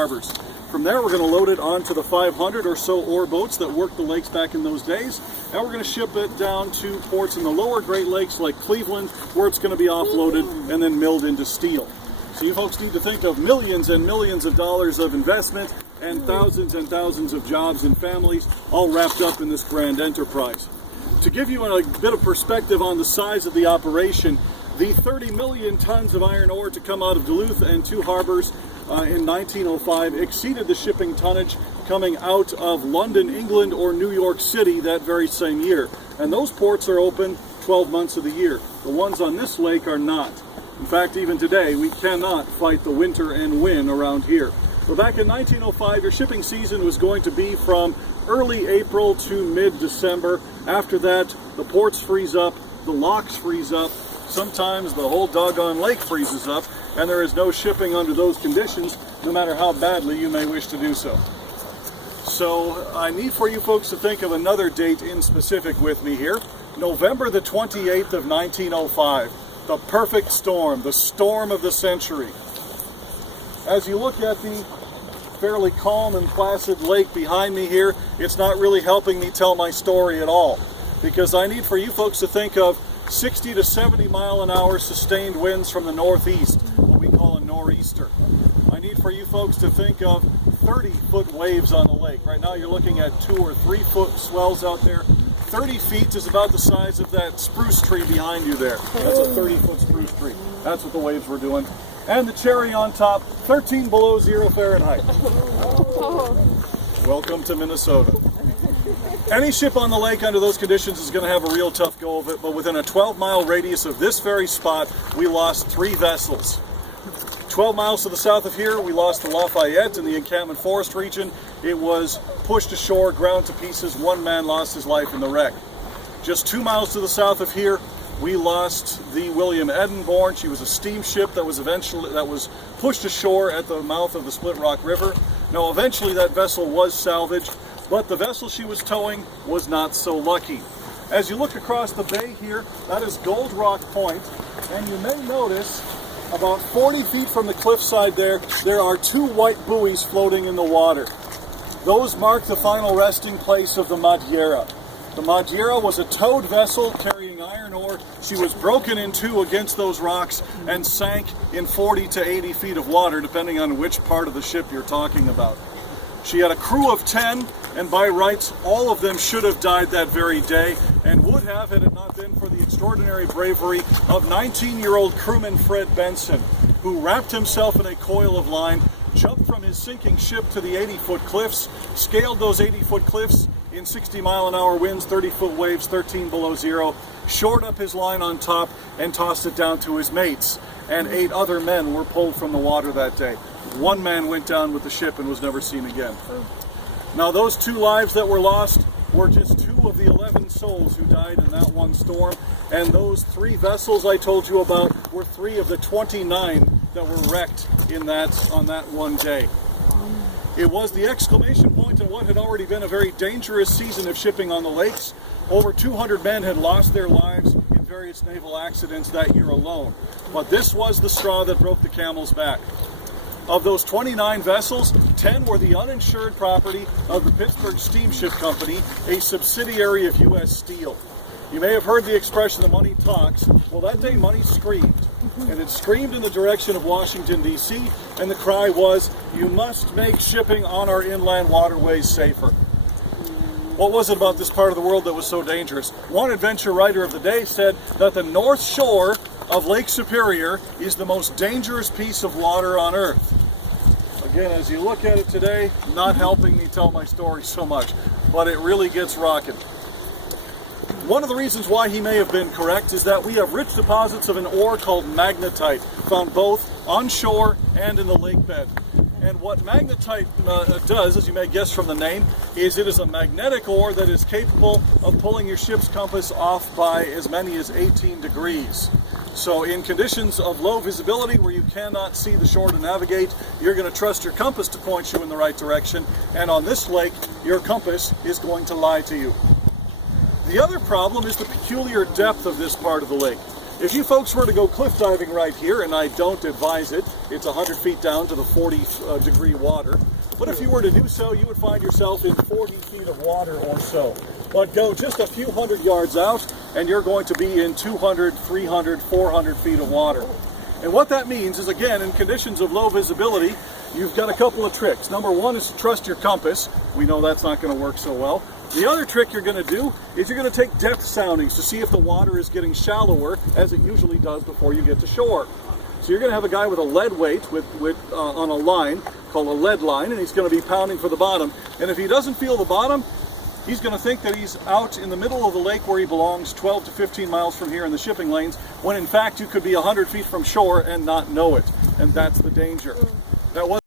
harbors. From there, we're going to load it onto the 500 or so ore boats that worked the lakes back in those days, and we're going to ship it down to ports in the lower Great Lakes like Cleveland, where it's going to be offloaded and then milled into steel. So you folks need to think of millions and millions of dollars of investment and thousands of jobs and families all wrapped up in this grand enterprise. To give you a bit of perspective on the size of the operation, the 30 million tons of iron ore to come out of Duluth and two harbors in 1905 exceeded the shipping tonnage coming out of London, England, or New York City that very same year. And those ports are open 12 months of the year. The ones on this lake are not. In fact, even today, we cannot fight the winter and win around here. But back in 1905, your shipping season was going to be from early April to mid-December. After that, the ports freeze up, the locks freeze up, sometimes the whole doggone lake freezes up, and there is no shipping under those conditions, no matter how badly you may wish to do so. So I need for you folks to think of another date in specific with me here. November the 28th of 1905. The perfect storm, the storm of the century. As you look at the fairly calm and placid lake behind me here, it's not really helping me tell my story at all, because I need for you folks to think of 60 to 70 mile an hour sustained winds from the northeast, what we call a nor'easter. I need for you folks to think of 30-foot waves on the lake. Right now you're looking at 2 or 3 foot swells out there. 30 feet is about the size of that spruce tree behind you there. That's a 30-foot spruce tree. That's what the waves were doing. And the cherry on top, 13 below 0 Fahrenheit. Welcome to Minnesota. Any ship on the lake under those conditions is going to have a real tough go of it, but within a 12-mile radius of this very spot, we lost 3 vessels. 12 miles to the south of here, we lost the Lafayette in the Encampment Forest region. It was pushed ashore, ground to pieces. 1 man lost his life in the wreck. Just 2 miles to the south of here, we lost the William Edenborn. She was a steamship that was pushed ashore at the mouth of the Split Rock River. Now, eventually that vessel was salvaged, but the vessel she was towing was not so lucky. As you look across the bay here, that is Gold Rock Point, and you may notice about 40 feet from the cliffside there are 2 white buoys floating in the water. Those mark the final resting place of the Madeira. The Madeira was a towed vessel carrying iron ore. She was broken in 2 against those rocks and sank in 40 to 80 feet of water, depending on which part of the ship you're talking about. She had a crew of 10, and by rights, all of them should have died that very day, and would have had it not been for the extraordinary bravery of 19-year-old crewman Fred Benson, who wrapped himself in a coil of line, jumped from his sinking ship to the 80-foot cliffs, scaled those 80-foot cliffs in 60-mile-an-hour winds, 30-foot waves, 13 below 0, shored up his line on top, and tossed it down to his mates. And 8 other men were pulled from the water that day. 1 man went down with the ship and was never seen again. Now, those 2 lives that were lost were just 2 of the 11 souls who died in that one storm, and those 3 vessels I told you about were 3 of the 29 that were wrecked on that one day. It was the exclamation point in what had already been a very dangerous season of shipping on the lakes. Over 200 men had lost their lives in various naval accidents that year alone. But this was the straw that broke the camel's back. Of those 29 vessels, 10 were the uninsured property of the Pittsburgh Steamship Company, a subsidiary of U.S. Steel. You may have heard the expression, the money talks. Well, that day money screamed. And it screamed in the direction of Washington, D.C., and the cry was, you must make shipping on our inland waterways safer. What was it about this part of the world that was so dangerous? One adventure writer of the day said that the north shore of Lake Superior is the most dangerous piece of water on earth. Again, as you look at it today, not helping me tell my story so much, but it really gets rocking. One of the reasons why he may have been correct is that we have rich deposits of an ore called magnetite, found both onshore and in the lake bed. And what magnetite does, as you may guess from the name, is it is a magnetic ore that is capable of pulling your ship's compass off by as many as 18 degrees. So in conditions of low visibility where you cannot see the shore to navigate, you're going to trust your compass to point you in the right direction. And on this lake, your compass is going to lie to you. The other problem is the peculiar depth of this part of the lake. If you folks were to go cliff diving right here, and I don't advise it, it's 100 feet down to the 40 degree water. But if you were to do so, you would find yourself in 40 feet of water or so. But go just a few hundred yards out, and you're going to be in 200, 300, 400 feet of water. And what that means is, again, in conditions of low visibility, you've got a couple of tricks. Number one is to trust your compass. We know that's not going to work so well. The other trick you're going to do is you're going to take depth soundings to see if the water is getting shallower, as it usually does before you get to shore. So you're going to have a guy with a lead weight on a line called a lead line, and he's going to be pounding for the bottom. And if he doesn't feel the bottom, he's going to think that he's out in the middle of the lake where he belongs, 12 to 15 miles from here in the shipping lanes, when in fact you could be 100 feet from shore and not know it. And that's the danger. That was